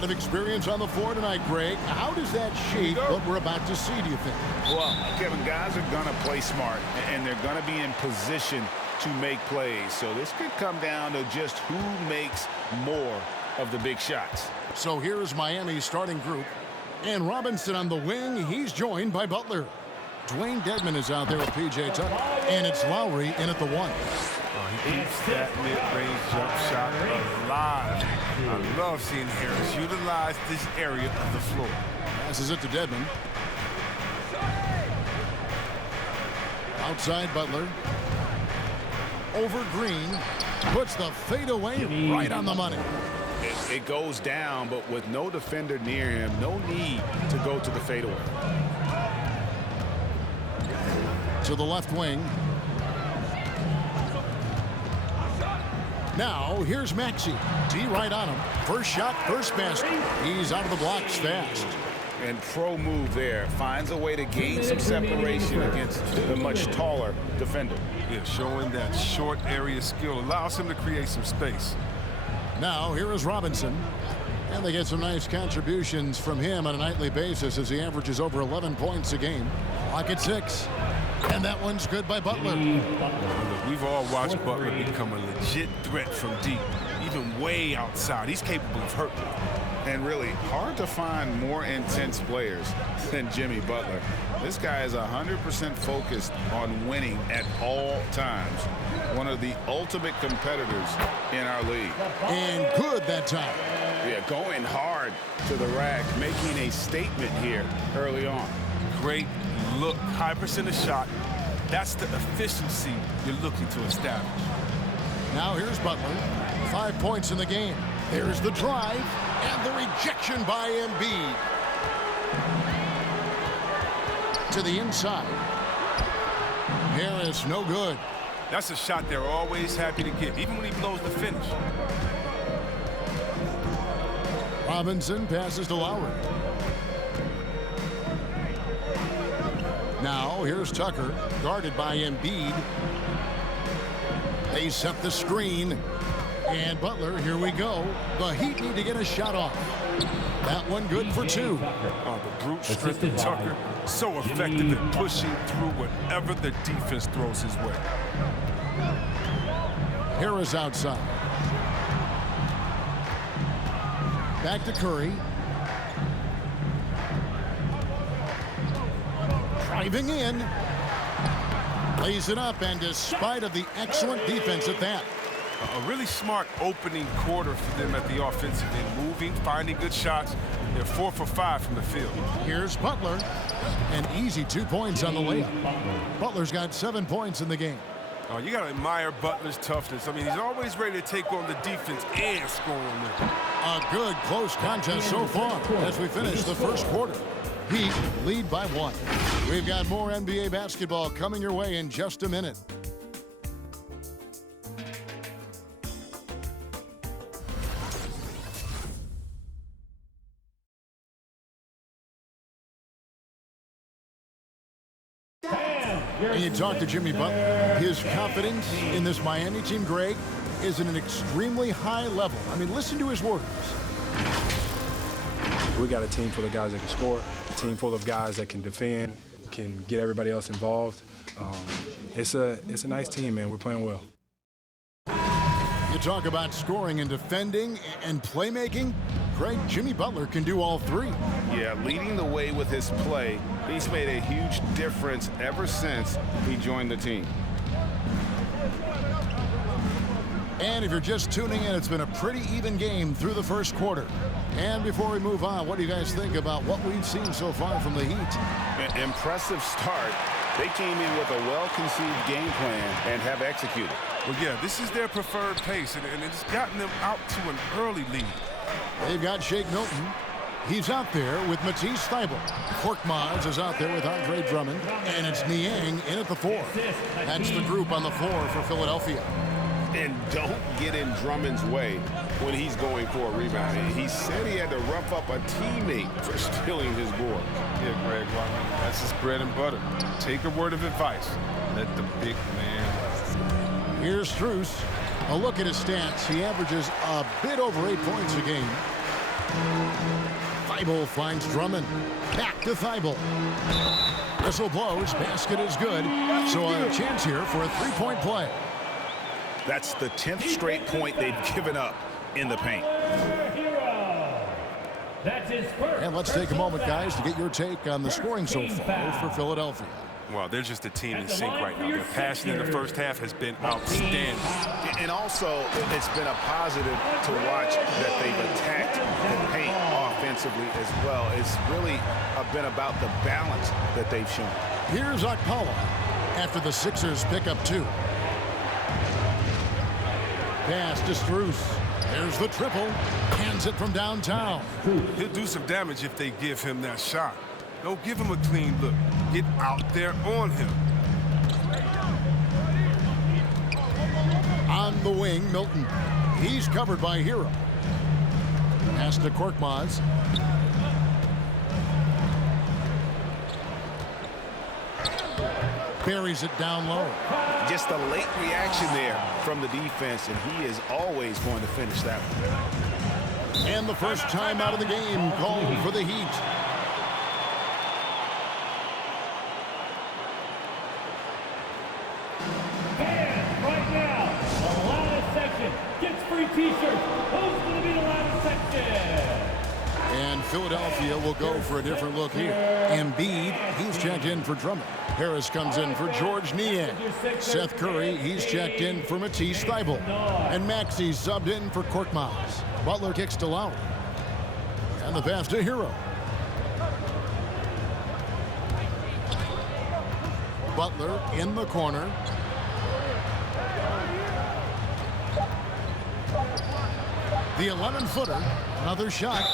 lot of experience on the floor tonight, Greg. How does that shape what we're about to see, do you think? Well, Kevin, guys are going to play smart, and they're going to be in position to make plays. So this could come down to just who makes more of the big shots. So here's Miami's starting group. And Robinson on the wing. He's joined by Butler. Dwayne Dedmon is out there with P.J. Tucker. And it's Lowry in at the 1. He keeps that mid-range jump shot alive. I love seeing Harris utilize this area of the floor. Passes it to Dedmon. Outside Butler. Over Green. Puts the fadeaway right on the money. It goes down, but with no defender near him, no need to go to the fadeaway. To the left wing. Now, here's Maxey. D right on him. First shot, first basket. He's out of the blocks fast. And pro move there. Finds a way to gain some separation against the much taller defender. Yeah, showing that short area skill allows him to create some space. Now, here is Robinson. And they get some nice contributions from him on a nightly basis as he averages over 11 points a game. Clock at 6. And that one's good by Butler. We've all watched Butler become a legit threat from deep, even way outside. He's capable of hurting. And really, hard to find more intense players than Jimmy Butler. This guy is 100% focused on winning at all times. One of the ultimate competitors in our league. And good that time. Yeah, going hard to the rack, making a statement here early on. Great look, high percentage shot. That's the efficiency you're looking to establish. Now here's Butler. 5 points in the game. There's the drive and the rejection by Embiid. To the inside. Harris, no good. That's a shot they're always happy to get, even when he blows the finish. Robinson passes to Lowry. Now, here's Tucker, guarded by Embiid. They set the screen. And Butler, here we go. The Heat need to get a shot off. That one good for 2. Oh, the brute strength of Tucker, so effective at pushing through whatever the defense throws his way. Harris outside. Back to Curry. Driving in. Lays it up, and despite of the excellent defense at that. A really smart opening quarter for them at the offensive end. Moving, finding good shots. They're 4 for 5 from the field. Here's Butler. An easy 2 points on the layup. Butler's got 7 points in the game. Oh, you got to admire Butler's toughness. I mean, he's always ready to take on the defense and score on them. A good close contest so far as we finish the first quarter. Heat lead by 1. We've got more NBA basketball coming your way in just a minute. And you talk to Jimmy Butler, his confidence in this Miami team, Greg, is at an extremely high level. I mean, listen to his words. We got a team full of guys that can score, a team full of guys that can defend, can get everybody else involved. It's a nice team, man. We're playing well. You talk about scoring and defending and playmaking. Greg, Jimmy Butler can do all 3. Yeah, leading the way with his play. He's made a huge difference ever since he joined the team. And if you're just tuning in, it's been a pretty even game through the first quarter. And before we move on, what do you guys think about what we've seen so far from the Heat? An impressive start. They came in with a well-conceived game plan and have executed. Well, yeah, this is their preferred pace, and it's gotten them out to an early lead. They've got Shake Milton. He's out there with Matisse Thybulle. Korkmaz is out there with Andre Drummond. And it's Niang in at the 4. That's the group on the floor for Philadelphia. And don't get in Drummond's way when he's going for a rebound. He said he had to rough up a teammate for stealing his board. Yeah, Greg, that's his bread and butter. Take a word of advice. Let the big man. Here's Strus. A look at his stats. He averages a bit over 8 points a game. Thibault finds Drummond. Back to Thibault. Whistle blows. Basket is good. So a chance here for a three-point play. That's the 10th straight point they've given up in the paint. That's his first. And let's take a moment, guys, to get your take on the scoring so far for Philadelphia. Well, they're just a team in sync right now. Their passing in the first half has been outstanding. And also, it's been a positive to watch that they've attacked the paint offensively as well. It's really been about the balance that they've shown. Here's Okpala after the Sixers pick up 2. Pass to Strus. There's the triple. Hands it from downtown. He'll do some damage if they give him that shot. Don't give him a clean look. Get out there on him. On the wing, Milton. He's covered by Hero. Pass to Korkmaz. Buries it down low. Just a late reaction there from the defense, and he is always going to finish that one. And the first time out of the game called for the Heat. Fans, right now, the loudest section gets free t-shirts. Who's going to be the loudest section? And Philadelphia will go for a different look here. Embiid, he's checked in for Drummond. Harris comes in for George Niang. Seth Curry, he's checked in for Matisse Thybulle. And Maxey subbed in for Korkmaz. Butler kicks to Lowry. And the pass to Hero. Butler in the corner. The 11-footer, another shot.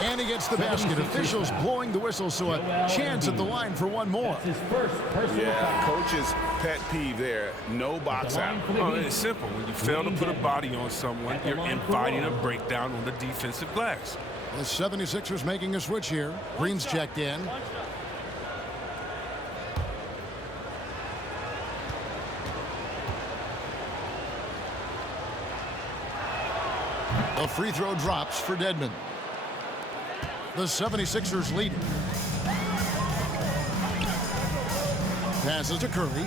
And he gets the basket. Officials blowing the whistle, so a chance at the line for one more. His first personal foul. Coach's pet peeve there, no box out. Oh, it's simple. When you fail to put a body on someone, you're inviting a breakdown on the defensive glass. The 76ers making a switch here. Green's checked in. The free throw drops for Dedmon. The 76ers lead it. Passes to Curry.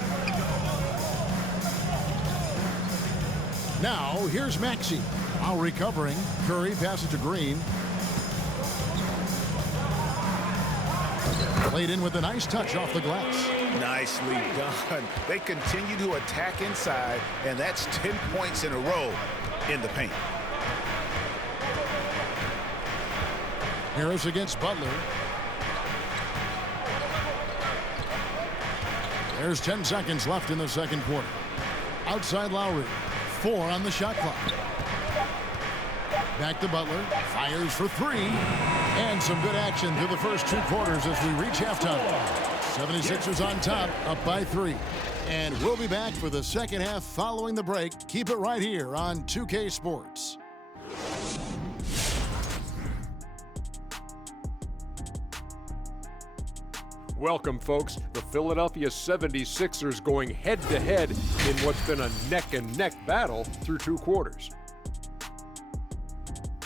Now, here's Maxey. While recovering, Curry passes to Green. Played in with a nice touch off the glass. Nicely done. They continue to attack inside, and that's 10 points in a row in the paint. Harris against Butler. There's 10 seconds left in the second quarter. Outside Lowry. 4 on the shot clock. Back to Butler. Fires for 3. And some good action through the first 2 quarters as we reach halftime. 76ers on top, up by 3. And we'll be back for the second half following the break. Keep it right here on 2K Sports. Welcome, folks. The Philadelphia 76ers going head-to-head in what's been a neck-and-neck battle through 2 quarters.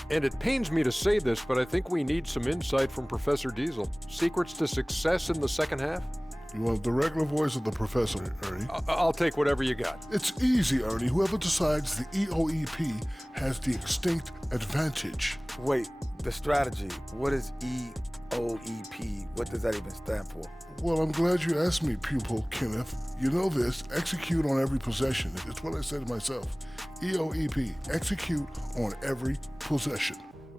And it pains me to say this, but I think we need some insight from Professor Diesel. Secrets to success in the second half? You want the regular voice of the professor, Ernie? I'll take whatever you got. It's easy, Ernie. Whoever decides the EOEP has the extinct advantage. Wait, the strategy. What is EOEP? What does that even stand for? Well, I'm glad you asked me, pupil Kenneth. You know this, execute on every possession. It's what I said myself. EOEP, execute on every possession.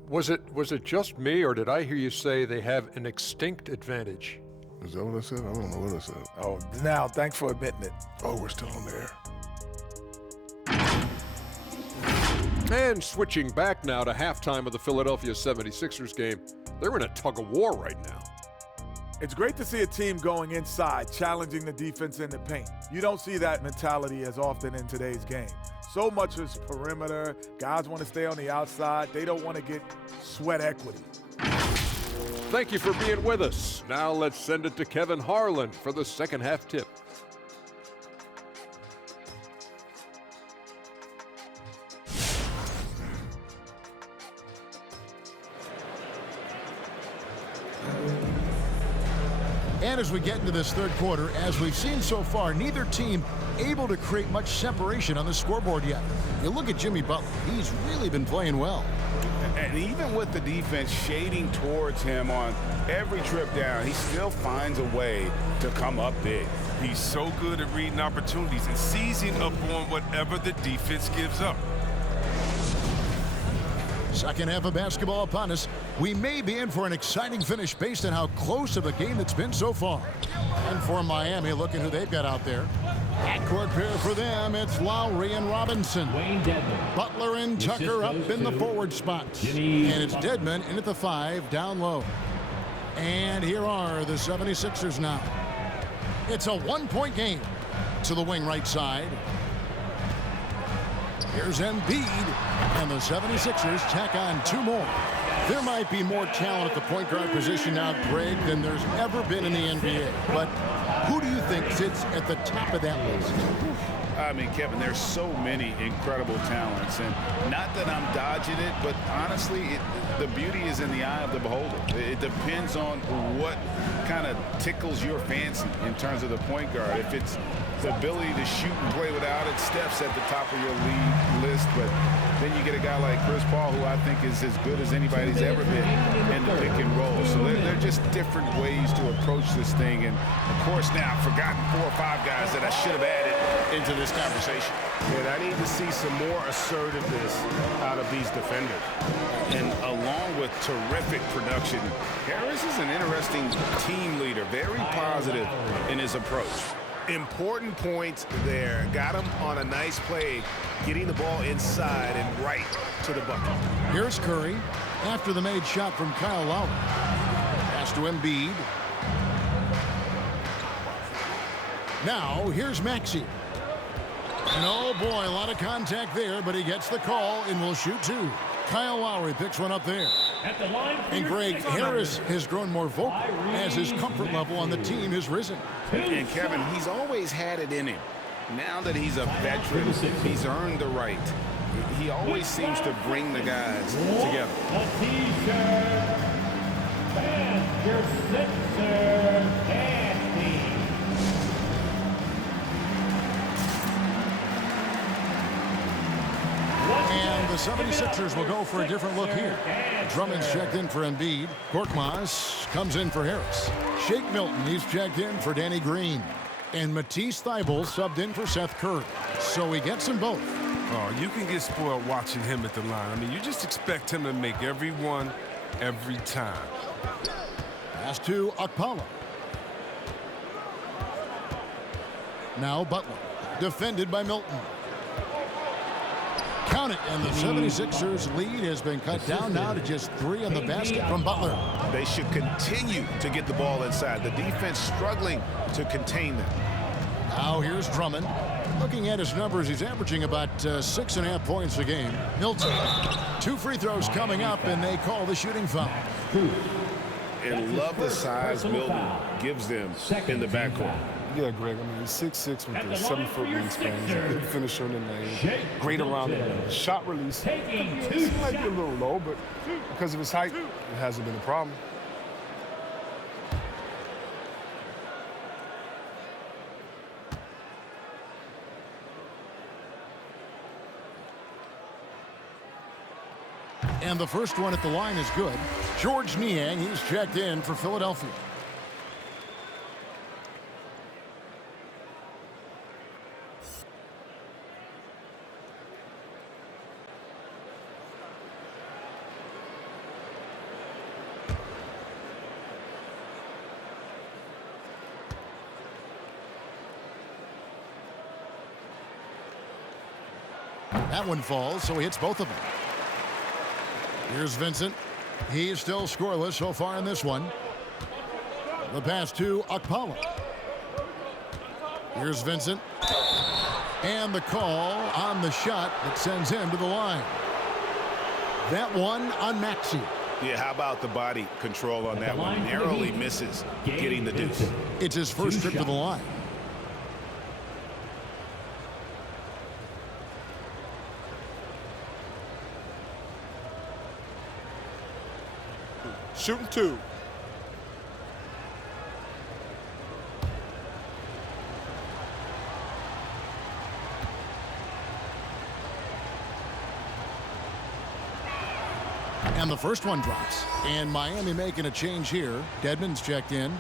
Was it just me, or did I hear you say they have an extinct advantage? Is that what I said? I don't know what I said. Oh, now, thanks for admitting it. Oh, we're still on the air. And switching back now to halftime of the Philadelphia 76ers game, they're in a tug-of-war right now. It's great to see a team going inside, challenging the defense in the paint. You don't see that mentality as often in today's game. So much is perimeter. Guys want to stay on the outside. They don't want to get sweat equity. Thank you for being with us. Now let's send it to Kevin Harlan for the second half tip. And as we get into this third quarter, as we've seen so far, neither team able to create much separation on the scoreboard yet. You look at Jimmy Butler, he's really been playing well. And even with the defense shading towards him on every trip down, he still finds a way to come up big. He's so good at reading opportunities and seizing up on whatever the defense gives up. Second half of basketball upon us. We may be in for an exciting finish based on how close of a game it's been so far. And for Miami, look at who they've got out there. Backcourt pair for them, it's Lowry and Robinson. Butler and Tucker up in the forward spots. And it's Dedmon in at the 5, down low. And here are the 76ers now. It's a one-point game to the wing right side. Here's Embiid, and the 76ers tack on 2 more. There might be more talent at the point guard position now, Greg, than there's ever been in the NBA. But who do you think sits at the top of that list? I mean, Kevin, there's so many incredible talents, and not that I'm dodging it, but honestly, the beauty is in the eye of the beholder. It depends on what kind of tickles your fancy in terms of the point guard. If it's the ability to shoot and play without it, Steph's at the top of your league list, but then you get a guy like Chris Paul, who I think is as good as anybody's ever been in the pick and roll. So they're just different ways to approach this thing. And of course now I've forgotten 4 or 5 guys that I should have added into this conversation. And I need to see some more assertiveness out of these defenders. And along with terrific production, Harris is an interesting team leader, very positive in his approach. Important points there. Got him on a nice play, getting the ball inside and right to the bucket. Here's Curry after the made shot from Kyle Lowry. Pass to Embiid. Now here's Maxey. And oh boy, a lot of contact there, but he gets the call and will shoot 2. Kyle Lowry picks one up there. And Greg, Harris has grown more vocal as his comfort level on the team has risen. And Kevin, he's always had it in him. Now that he's a veteran, he's earned the right. He always seems to bring the guys together. And the 76ers will go for a different look here. Drummond's checked in for Embiid. Korkmaz comes in for Harris. Shake Milton, he's checked in for Danny Green. And Matisse Thybulle subbed in for Seth Curry. So he gets them both. Oh, you can get spoiled watching him at the line. I mean, you just expect him to make every one, every time. Pass to Okpala. Now Butler, defended by Milton. Count it, and the 76ers lead has been cut down now to just 3 on the basket from Butler. They should continue to get the ball inside. The defense struggling to contain them. Now here's Drummond. Looking at his numbers, he's averaging about 6.5 points a game. Milton, 2 free throws coming up, and they call the shooting foul. And love the size Milton gives them in the backcourt. Yeah, Greg, I mean, he's 6'6" with a 7-foot wingspan. He's a good finisher in the lane. Great around the rim. Shot release. It might be a little low, but because of his height, it hasn't been a problem. And the first one at the line is good. George Niang, he's checked in for Philadelphia. That one falls, so he hits both of them. Here's Vincent. He's still scoreless so far in this one. The pass to Okpala. Here's Vincent. And the call on the shot that sends him to the line. That one on Maxey. Yeah, how about the body control on that one? Narrowly misses getting the deuce. It's his first trip to the line. Shooting 2. And the first one drops. And Miami making a change here. Dedmon's checked in.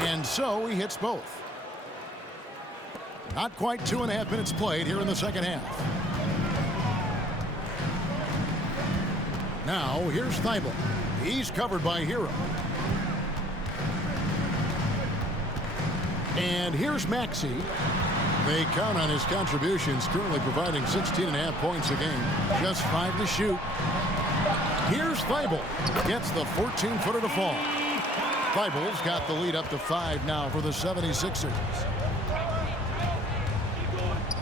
And so he hits both. Not quite 2.5 minutes played here in the second half. Now here's Thibault. He's covered by Hero. And here's Maxey. They count on his contributions, currently providing 16.5 points a game. Just 5 to shoot. Here's Thibault. Gets the 14-footer to fall. Thibault's got the lead up to 5 now for the 76ers.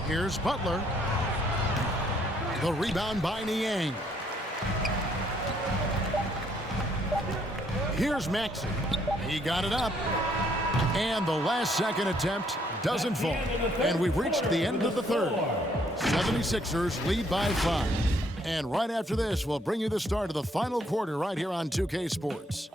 Here's Butler. The rebound by Niang. Here's Maxey. He got it up. And the last second attempt doesn't fall. And we've reached the end of the third. 76ers lead by 5. And right after this, we'll bring you the start of the final quarter right here on 2K Sports.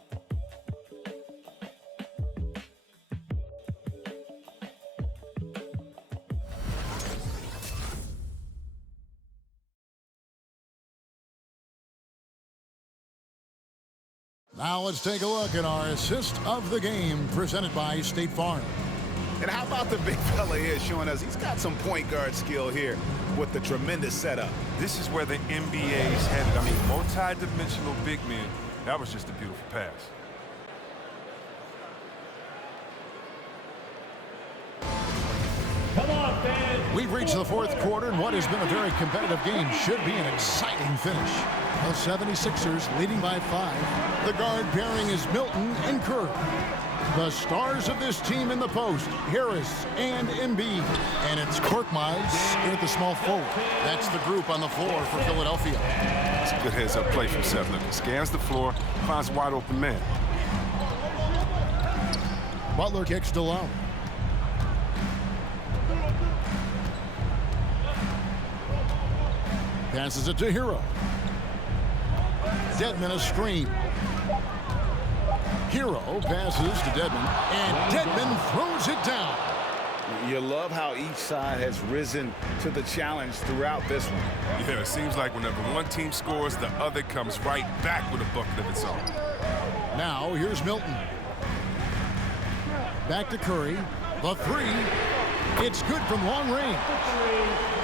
Now let's take a look at our assist of the game presented by State Farm. And how about the big fella here showing us he's got some point guard skill here with the tremendous setup. This is where the NBA's headed. I mean, multi-dimensional big men. That was just a beautiful pass. Come on, fans. We've reached the fourth quarter, and what has been a very competitive game should be an exciting finish. The 76ers leading by 5. The guard pairing is Milton and Curry. The stars of this team in the post, Harris and Embiid. And it's Korkmaz in at the small forward. That's the group on the floor for Philadelphia. It's a good heads-up play from Seth. Look, he scans the floor, finds a wide-open man. Butler kicks to Lowry. Passes it to Hero. Dedmon a screen. Hero passes to Dedmon, and Dedmon throws it down. You love how each side has risen to the challenge throughout this one. Yeah, it seems like whenever one team scores, the other comes right back with a bucket of its own. Now here's Milton. Back to Curry. The 3. It's good from long range.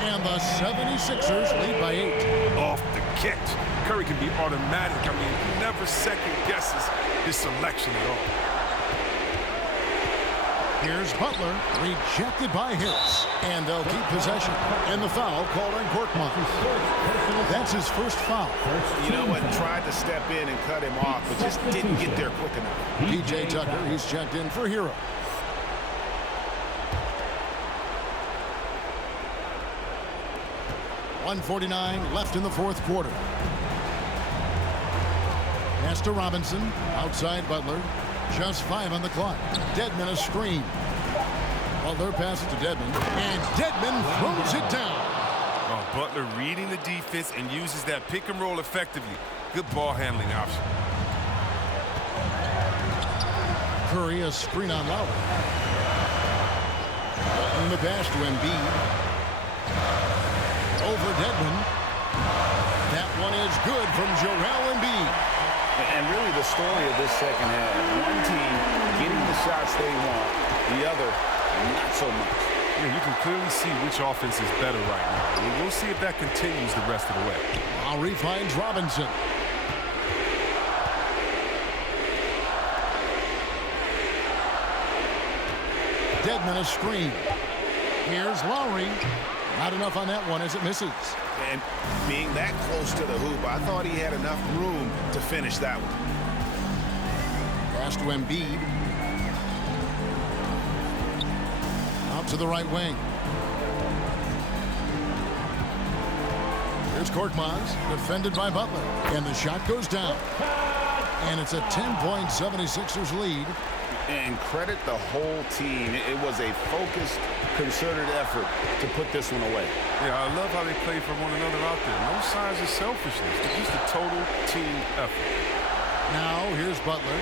And the 76ers lead by 8. Off the catch. Curry can be automatic. I mean, he never second guesses his selection at all. Here's Butler, rejected by Harris. And they'll keep possession. And the foul called on Korkmaz. That's his first foul. You know what? Tried to step in and cut him off, but just didn't get there quick enough. P.J. Tucker, he's checked in for Hero. .149 left in the fourth quarter. Pass to Robinson. Outside Butler. Just 5 on the clock. Dedmon a screen. Butler passes to Dedmon. And Dedmon throws it down. Oh, Butler reading the defense and uses that pick and roll effectively. Good ball handling option. Curry a screen on Lowry. In the pass to Embiid. Over Dedmon. That one is good from Joel Embiid. And really the story of this second half. One team getting the shots they want, the other not so much. Yeah, you can clearly see which offense is better right now. And we'll see if that continues the rest of the way. Lowry finds Robinson. Dedmon a screen. Here's Lowry. Not enough on that one as it misses. And being that close to the hoop, I thought he had enough room to finish that one. Pass to Embiid. Out to the right wing. Here's Korkmaz, defended by Butler. And the shot goes down. And it's a 10-point 76ers lead. And credit the whole team. It was a focused, concerted effort to put this one away. Yeah, I love how they play for one another out there. No signs of selfishness. It's just a total team effort. Now, here's Butler.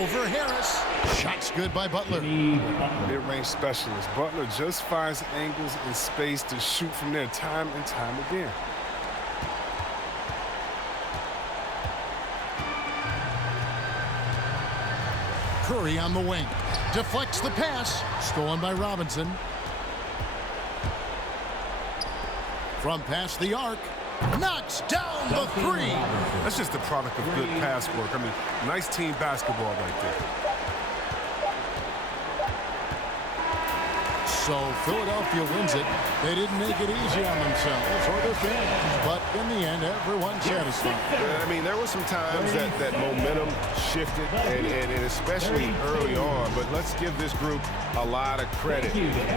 Over Harris. Shot's good by Butler. Mid-range specialist. Butler just finds angles and space to shoot from there time and time again. Curry on the wing. Deflects the pass. Stolen by Robinson. From past the arc. Knocks down the three. That's just the product of good pass work. I mean, nice team basketball right there. So Philadelphia wins it. They didn't make it easy on themselves or their fans, but in the end, everyone's satisfied. I mean, there were some times that momentum shifted, and especially early on, but let's give this group a lot of credit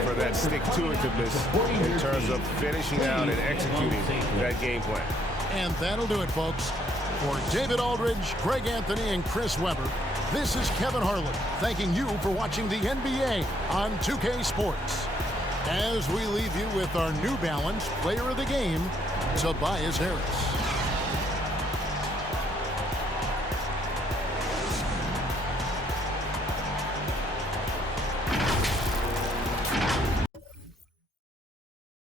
for that stick-to-itiveness in terms of finishing out and executing that game plan. And that'll do it, folks. For David Aldridge, Greg Anthony, and Chris Webber, this is Kevin Harlan thanking you for watching the NBA on 2K Sports. As we leave you with our New Balance Player of the Game, Tobias Harris.